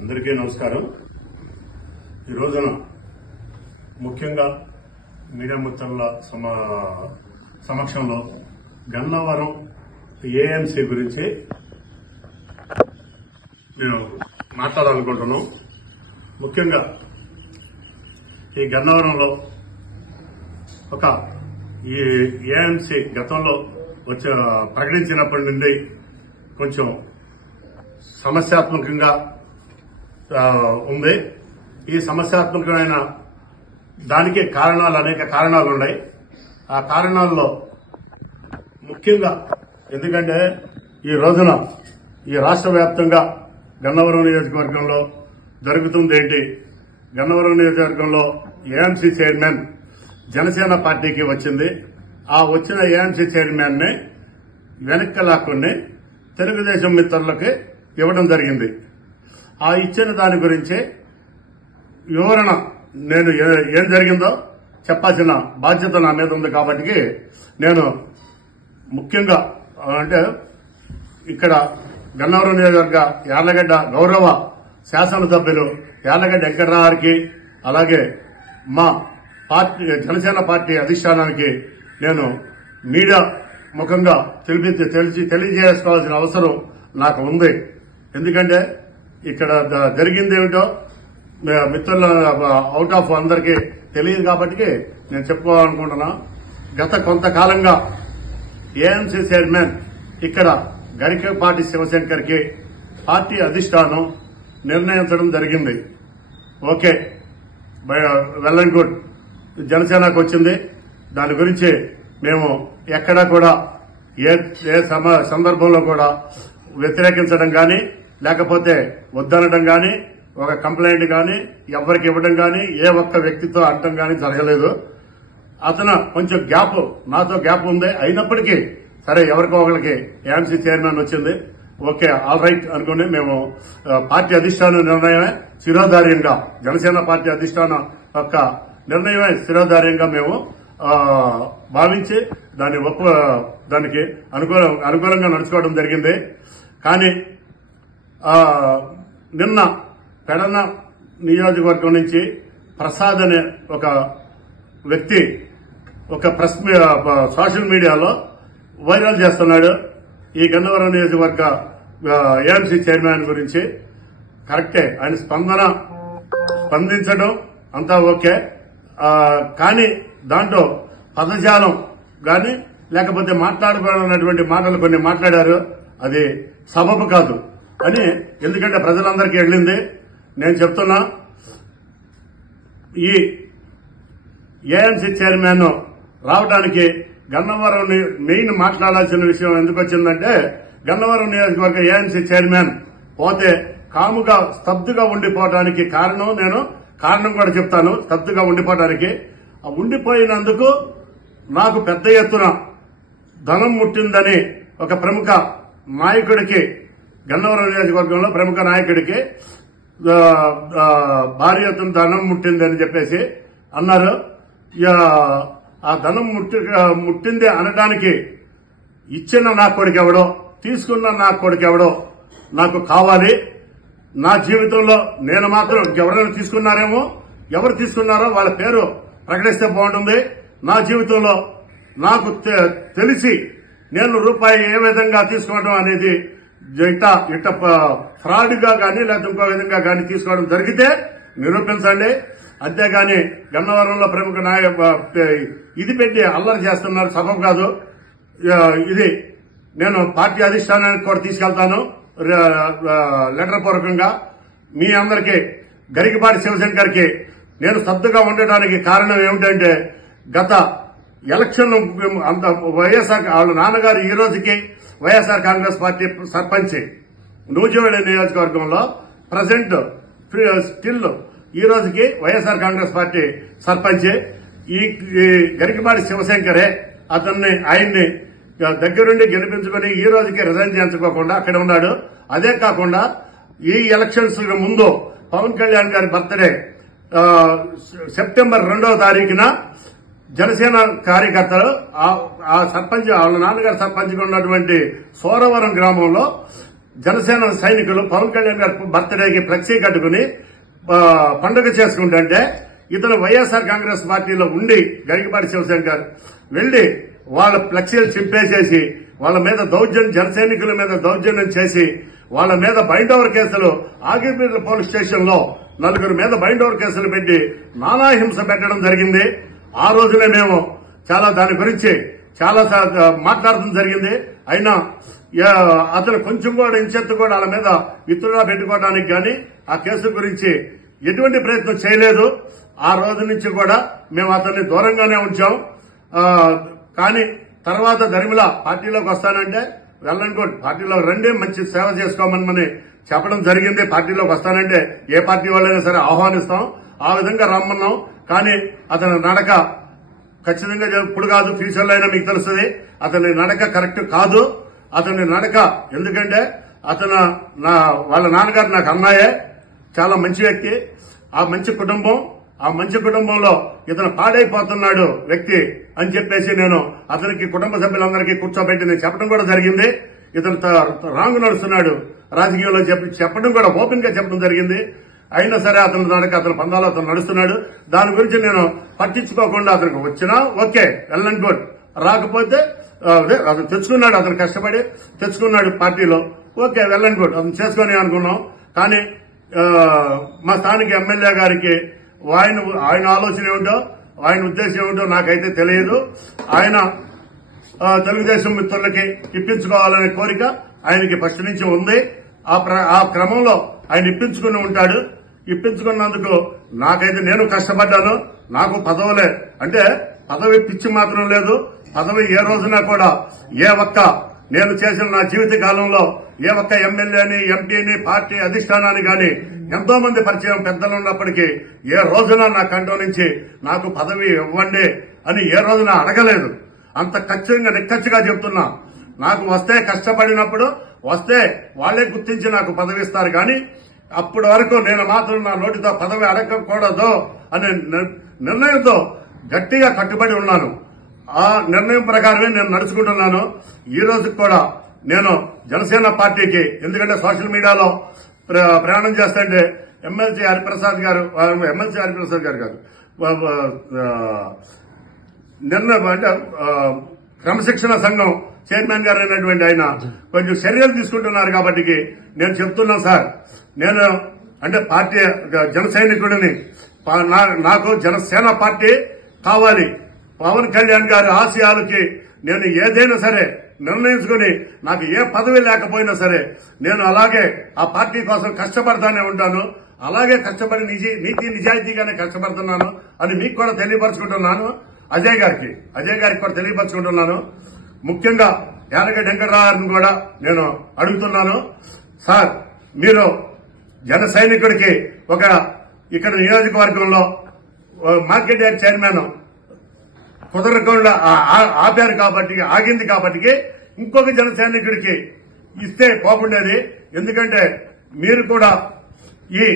అందరికీ నమస్కారం। ఈ రోజున ముఖ్యంగా మీడియా మిత్రుల సమక్షంలో గన్నవరం ఏఎంసీ గురించి నేను మాట్లాడాలనుకుంటున్నాను। ముఖ్యంగా ఈ గన్నవరంలో ఒక ఈ ఏఎంసీ గతంలో ప్రకటించినప్పటి నుండి కొంచెం సమస్యాత్మకంగా ఉంది। ఈ సమస్యాత్మకమైన దానికి అనేక కారణాలు ఉన్నాయి। ఆ కారణాల్లో ముఖ్యంగా ఎందుకంటే ఈ రోజున ఈ రాష్ట్ర వ్యాప్తంగా గన్నవరం నియోజకవర్గంలో జరుగుతుంది ఏంటి, గన్నవరం నియోజకవర్గంలో ఏఎంసీ చైర్మన్ జనసేన పార్టీకి వచ్చింది। ఆ వచ్చిన ఏఎంసీ చైర్మన్ ని వెనక్కి లాక్కుని తెలుగుదేశం మిత్రులకి ఇవ్వడం జరిగింది। ఆ ఇచ్చిన దాని గురించి వివరణ నేను ఏం జరిగిందో చెప్పాల్సిన బాధ్యత నా మీద ఉంది కాబట్టి నేను ముఖ్యంగా అంటే ఇక్కడ గన్నవరం నియోజకవర్గ యార్లగడ్డ గౌరవ శాసనసభ్యులు యార్లగడ్డ వెంకటరావుకి అలాగే మా పార్టీ జనసేన పార్టీ అధిష్టానానికి నేను మీడియా ముఖంగా తెలియజేసుకోవాల్సిన అవసరం నాకు ఉంది। ఎందుకంటే ఇక్కడ జరిగింది ఏమిటో మిత్రుల అవుట్ ఆఫ్ అందరికీ తెలియదు కాబట్టి నేను చెప్పుకోవాలనుకుంటున్నా। గత కొంతకాలంగా ఏఎంసీ చైర్మన్ ఇక్కడ గరికపాటి శివశంకర్ కి పార్టీ అధిష్టానం నిర్ణయించడం జరిగింది। ఓకే, వెల్ అండ్ గుడ్, జనసేనకు వచ్చింది। దాని గురించి మేము ఎక్కడా కూడా ఏ సందర్భంలో కూడా వ్యతిరేకించడం గాని లేకపోతే వద్దనడం గాని ఒక కంప్లైంట్ గాని ఎవరికి ఇవ్వడం గాని ఏ ఒక్క వ్యక్తితో అనడం గాని జరగలేదు। అతను కొంచెం నాతో గ్యాప్ ఉంది, అయినప్పటికీ సరే ఎవరికో ఒకరికి ఏఎంసీ చైర్మన్ వచ్చింది, ఓకే ఆల్ రైట్ అనుకుని మేము పార్టీ అధిష్టాన నిర్ణయమే శిరోధార్యంగా జనసేన పార్టీ అధిష్టానం యొక్క నిర్ణయమే శిరోధార్యంగా మేము భావించి దానికి అనుకూలంగా నడుచుకోవడం జరిగింది। కానీ నిన్న పెడన నియోజకవర్గం నుంచి ప్రసాద్ అనే ఒక వ్యక్తి ఒక సోషల్ మీడియాలో వైరల్ చేస్తున్నాడు ఈ గన్నవరం నియోజకవర్గ ఏఎంసీ చైర్మన్ గురించి। కరెక్టే, ఆయన స్పందించడం అంతా ఓకే, కానీ దాంట్లో పదజాలం గాని లేకపోతే మాట్లాడబడినటువంటి మాటలు కొన్ని మాట్లాడారు, అది సబబు కాదు అని ఎందుకంటే ప్రజలందరికీ వెళ్ళింది। నేను చెప్తున్నా, ఈ ఏఎంసీ చైర్మన్ రావడానికి గన్నవరం మెయిన్ మాట్లాడాల్సిన విషయం ఎందుకు వచ్చిందంటే గన్నవరం నియోజకవర్గ ఏఎంసీ చైర్మన్ పోతే కాముగా స్తబ్దుగా ఉండిపోవడానికి కారణం కూడా చెప్తాను। స్తబ్దుగా ఉండిపోవడానికి ఉండిపోయినందుకు నాకు పెద్ద ఎత్తున ధనం ముట్టిందని ఒక ప్రముఖ నాయకుడికి గన్నవరం నియోజకవర్గంలో ప్రముఖ నాయకుడికి భారీ ఎత్తున ధనం ముట్టిందని చెప్పేసి అన్నారు। ఆ ధనం ముట్టింది అనడానికి ఇచ్చిన నా కొడుకు ఎవడో తీసుకున్న నా కొడుకు ఎవడో నాకు కావాలి। నా జీవితంలో నేను మాత్రం ఎవరైనా తీసుకున్నారేమో, ఎవరు తీసుకున్నారో వాళ్ళ పేరు ప్రకటిస్తే బాగుంటుంది। నా జీవితంలో నాకు తెలిసి నేను రూపాయి ఏ విధంగా తీసుకోవడం అనేది ఇట్ట ఫ్రాడ్ గా గానీ లేకపోతే ఇంకో విధంగా గానీ తీసుకోవడం జరిగితే నిరూపించండి। అంతేగాని గన్నవరంలో ప్రముఖ ఇది పెట్టి అల్లరి చేస్తున్నారు, సబబు కాదు ఇది। నేను పార్టీ అధిష్టానానికి కూడా తీసుకెళ్తాను లెటర్ పూర్వకంగా। మీ అందరికీ గరికపాటి శివశంకర్ కి నేను స్తబ్దుగా ఉండటానికి కారణం ఏమిటంటే గత ఎలక్షన్ అంత వైఎస్ఆర్ వాళ్ళ నాన్నగారు ఈ రోజుకి వైఎస్ఆర్ కాంగ్రెస్ పార్టీ సర్పంచ్ నూజివీడు నియోజకవర్గంలో ప్రజెంట్ స్టిల్ ఈ రోజుకి వైఎస్ఆర్ కాంగ్రెస్ పార్టీ సర్పంచ్ ఈ గరికపాటి శివశంకరే ఆయన్ని దగ్గరుండి గెలిపించుకుని ఈ రోజుకి రిజైన్ చేయించుకోకుండా అక్కడ ఉన్నాడు। అదే కాకుండా ఈ ఎలక్షన్స్ ముందు పవన్ కళ్యాణ్ గారి బర్త్డే సెప్టెంబర్ 2వ తారీఖున జనసేన కార్యకర్తలు ఆ సర్పంచ్ వాళ్ళ నాన్నగారు సర్పంచ్గా ఉన్నటువంటి సోరవరం గ్రామంలో జనసేన సైనికులు పవన్ కళ్యాణ్ గారి బర్త్డేకి ఫ్లెక్సీ కట్టుకుని పండుగ చేసుకుంటుంటే ఇతను వైఎస్ఆర్ కాంగ్రెస్ పార్టీలో ఉండి గరికపాటి శివశంకర్ వెళ్లి వాళ్ళ ఫ్లెక్సీలు చింపేసేసి వాళ్ళ మీద దౌర్జన్యం, జన సైనికుల మీద దౌర్జన్యం చేసి వాళ్ళ మీద బైండ్ ఓవర్ కేసులు ఆగిపేట పోలీస్ స్టేషన్ లో 4 మీద బైండ్ ఓవర్ కేసులు పెట్టి నానా హింస పెట్టడం జరిగింది. ఆ రోజునే మేము చాలా దాని గురించి చాలా మాట్లాడడం జరిగింది. అయినా అతను కొంచెం కూడా ఇంచెత్తు కూడా వాళ్ళ మీద విత్డ్రా పెట్టుకోవడానికి గాని ఆ కేసు గురించి ఎటువంటి ప్రయత్నం చేయలేదు. ఆ రోజు నుంచి కూడా మేము అతన్ని దూరంగానే ఉంచాం. కానీ తర్వాత ధర్మిల పార్టీలోకి వస్తానంటే వెళ్ళనుకోండి, పార్టీలో రండి, మంచి సేవ చేసుకోమని చెప్పడం జరిగింది. పార్టీలోకి వస్తానంటే ఏ పార్టీ వాళ్ళైనా సరే ఆహ్వానిస్తాం, ఆ విధంగా రమ్మన్నాం. కానీ అతని నడక ఖచ్చితంగా ఇప్పుడు కాదు, ఫ్యూచర్ లో అయినా మీకు తెలుస్తుంది అతని నడక కరెక్ట్ కాదు. అతని నడక ఎందుకంటే అతను వాళ్ళ నాన్నగారు నాకు అన్నాయే, చాలా మంచి వ్యక్తి, ఆ మంచి కుటుంబం, ఆ మంచి కుటుంబంలో ఇతను పాడైపోతున్నాడు వ్యక్తి అని చెప్పేసి నేను అతనికి కుటుంబ సభ్యులందరికీ కూర్చోబెట్టి నేను చెప్పడం కూడా జరిగింది. ఇతను రాంగ్ నడుస్తున్నాడు రాజకీయంలో చెప్పడం కూడా ఓపెన్ గా చెప్పడం జరిగింది. అయినా సరే అతని నడక అతని పందాలో అతను నడుస్తున్నాడు. దాని గురించి నేను పట్టించుకోకుండా అతనికి వచ్చినా ఓకే వెళ్ళండి గుడ్, రాకపోతే అతను తెచ్చుకున్నాడు, అతను కష్టపడి తెచ్చుకున్నాడు పార్టీలో, ఓకే వెళ్ళండి గుడ్, అతను చేసుకొని అనుకున్నాం. కానీ మా స్థానిక ఎమ్మెల్యే గారికి ఆయన ఆలోచన ఏమిటో, ఆయన ఉద్దేశం ఏమిటో నాకైతే తెలియదు. ఆయన తెలుగుదేశం మిత్రులకి ఇప్పించుకోవాలనే కోరిక ఆయనకి ఫస్ట్ నుంచి ఉంది. ఆ క్రమంలో ఆయన ఇప్పించుకుని ఉంటాడు. ఇప్పించుకున్నందుకు నాకైతే నేను కష్టపడ్డాను. నాకు పదవులే అంటే పదవి పిచ్చి మాత్రం లేదు. పదవి ఏ రోజున కూడా నేను చేసిన నా జీవిత కాలంలో ఏ ఒక్క ఎమ్మెల్యేని, ఎంపీని, పార్టీ అధిష్టానాన్ని గాని ఎంతో మంది పరిచయం పెద్దలు ఉన్నప్పటికీ ఏ రోజున నా కంటో నుంచి నాకు పదవి ఇవ్వండి అని ఏ రోజున అడగలేదు. అంత ఖచ్చితంగా నిక్కచ్చిగా చెప్తున్నా. నాకు వస్తే కష్టపడినప్పుడు వస్తే వాళ్లే గుర్తించి నాకు పదవి ఇస్తారు. కానీ అప్పటి వరకు నేను మాత్రం నా నోటితో పదవి అడగకూడదు అనే నిర్ణయంతో గట్టిగా కట్టుబడి ఉన్నాను. ఆ నిర్ణయం ప్రకారమే నేను నడుచుకుంటున్నాను. ఈ రోజు కూడా నేను జనసేన పార్టీకి, ఎందుకంటే సోషల్ మీడియాలో ప్రయాణం చేస్తుంటే ఎమ్మెల్సీ హరిప్రసాద్ గారు కాదు, నిర్ణయం అంటే క్రమశిక్షణ సంఘం చైర్మన్ గారు అయినటువంటి ఆయన కొంచెం చర్యలు తీసుకుంటున్నారు. కాబట్టి నేను చెప్తున్నాను సార్, నేను అంటే పార్టీ జన సైనికుడిని, నాకు జనసేన పార్టీ కావాలి. పవన్ కళ్యాణ్ గారి ఆశయాలకి నేను ఏదైనా సరే నిర్ణయించుకుని నాకు ఏ పదవి లేకపోయినా సరే నేను అలాగే ఆ పార్టీ కోసం కష్టపడతానే ఉంటాను. అలాగే కష్టపడి నీతి నిజాయితీగానే కష్టపడుతున్నాను అని మీకు కూడా తెలియపరచుకుంటున్నాను. అజయ్ గారికి కూడా తెలియపరచుకుంటున్నాను. ముఖ్యంగా యానగడ్డ వెంకటరావుని కూడా నేను అడుగుతున్నాను, సార్ మీరు జన సైనికుడికి ఇక్కడ నియోజకవర్గంలో మార్కెట్ యార్డ్ చైర్మన్ కుదరకుండా ఆపారు కాబట్టి, ఆగింది కాబట్టి ఇంకొక జన సైనికుడికి ఇస్తే పోకుండేది. ఎందుకంటే మీరు కూడా ఈ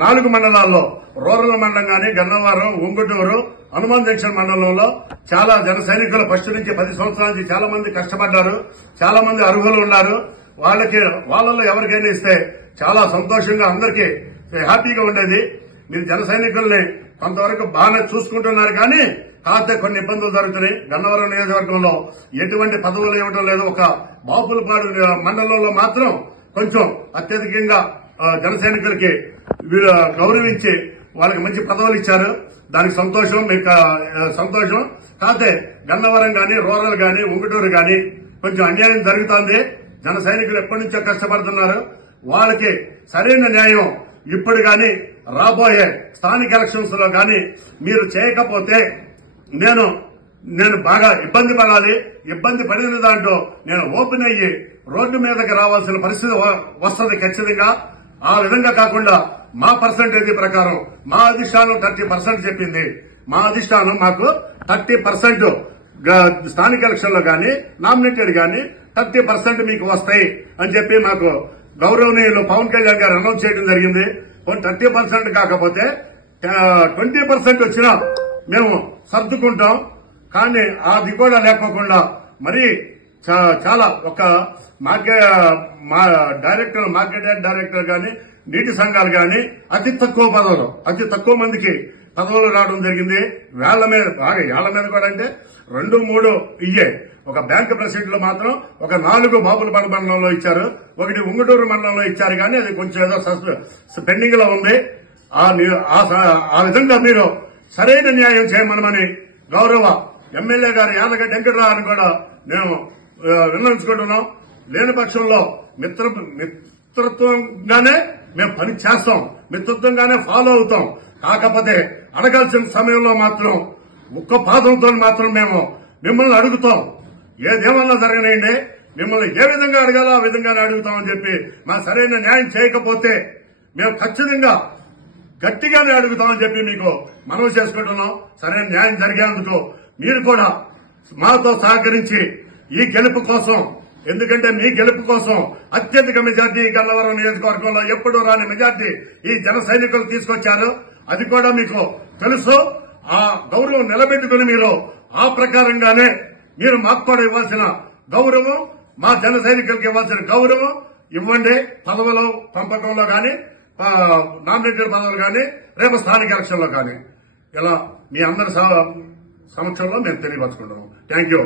4 మండలాల్లో రూరల్ మండలం గాని, గన్నవరం, ఉంగుటూరు, హనుమాన్ జంక్షన్ మండలంలో చాలా జన సైనికులు ఫస్ట్ నుంచి 10 సంవత్సరాల నుంచి చాలా మంది కష్టపడ్డారు. చాలా మంది అర్హులు ఉన్నారు. వాళ్ళలో ఎవరికైనా ఇస్తే చాలా సంతోషంగా అందరికీ హ్యాపీగా ఉండేది. మీరు జన సైనికుల్ని కొంతవరకు బాగానే చూసుకుంటున్నారు. కానీ కాకపోతే కొన్ని ఇబ్బందులు జరుగుతున్నాయి. గన్నవరం నియోజకవర్గంలో ఎటువంటి పదవులు ఇవ్వడం లేదు. ఒక బాపులపాడు మండలంలో మాత్రం కొంచెం అత్యధికంగా జన సైనికులకి గౌరవించి వాళ్ళకి మంచి పదవులు ఇచ్చారు. దానికి సంతోషం, మీకు సంతోషం. కాకపోతే గన్నవరం గాని, రూరల్ గాని, ఉంగుటూరు గాని కొంచెం అన్యాయం జరుగుతోంది. జన సైనికులు ఎప్పటి నుంచో కష్టపడుతున్నారు. వాళ్ళకి సరైన న్యాయం ఇప్పుడు గాని, రాబోయే స్థానిక ఎలక్షన్స్ లో గాని మీరు చేయకపోతే నేను బాగా ఇబ్బంది పడాలి. ఇబ్బంది పడిన దాంట్లో నేను ఓపెన్ అయ్యి రోడ్డు మీదకి రావాల్సిన పరిస్థితి వస్తుంది ఖచ్చితంగా. ఆ విధంగా కాకుండా మా పర్సంటేజీ ప్రకారం మా అధిష్టానం 30% చెప్పింది. మా అధిష్టానం మాకు 30% స్థానిక ఎలక్షన్ లో గాని, నామినేటెడ్ గాని 30% మీకు వస్తాయి అని చెప్పి మాకు గౌరవనీయులు పవన్ కళ్యాణ్ గారు అనౌన్స్ చేయడం జరిగింది. 30% కాకపోతే 20% వచ్చినా మేము సర్దుకుంటాం. కానీ అది కూడా లేకోకుండా మరి చాలా మా డైరెక్టర్, మార్కెట్ డైరెక్టర్ గాని, నీటి సంఘాలు గాని అతి తక్కువ మందికి పదవులు రావడం జరిగింది. వేళ్ల మీద బాగా ఏళ్ల మీద కూడా అంటే 2-3 ఇయ్యే. ఒక బ్యాంకు ప్రెసిడెంట్ లో మాత్రం ఒక 4 బాపులపాడు మండలంలో ఇచ్చారు, 1 ఉంగుటూరు మండలంలో ఇచ్చారు. కానీ అది కొంచెం ఏదో పెండింగ్ లో ఉంది. ఆ విధంగా మీరు సరైన న్యాయం చేయమనమని గౌరవ ఎమ్మెల్యే గారు యాదగడ్డ వెంకటరావుని కూడా మేము విన్నవించుకుంటున్నాం. లేని పక్షంలో మిత్రత్వంగానే మేము పని చేస్తాం, మిత్రత్వంగానే ఫాలో అవుతాం. కాకపోతే అడగాల్సిన సమయంలో మాత్రం ఒక్క పాదంతో మాత్రం మేము మిమ్మల్ని అడుగుతాం. ఏదేమన్నా జరగనండి, మిమ్మల్ని ఏ విధంగా అడగాలో ఆ విధంగానే అడుగుతామని చెప్పి మా సరైన న్యాయం చేయకపోతే మేము ఖచ్చితంగా గట్టిగానే అడుగుతామని చెప్పి మీకు మనవి చేసుకుంటున్నాం. సరైన న్యాయం జరిగేందుకు మీరు కూడా మాతో సహకరించి ఈ గెలుపు కోసం, ఎందుకంటే మీ గెలుపు కోసం అత్యధిక మెజార్టీ గన్నవరం నియోజకవర్గంలో ఎప్పుడూ రాని మెజార్టీ ఈ జన సైనికులు తీసుకొచ్చారు. అది కూడా మీకు తెలుసు. ఆ గౌరవం నిలబెట్టుకుని మీరు ఆ ప్రకారంగానే మీరు మాకు కూడా ఇవ్వాల్సిన గౌరవం, మా జన సైనికులకు ఇవ్వాల్సిన గౌరవం ఇవ్వండి. పదవుల పంపకంలో గాని, నామినేటెడ్ పదవులు గాని, రేపు స్థానిక ఎలక్షన్లో గాని ఇలా మీ అందరి సమక్షంలో మేము తెలియపరచుకుంటున్నాం. Thank you.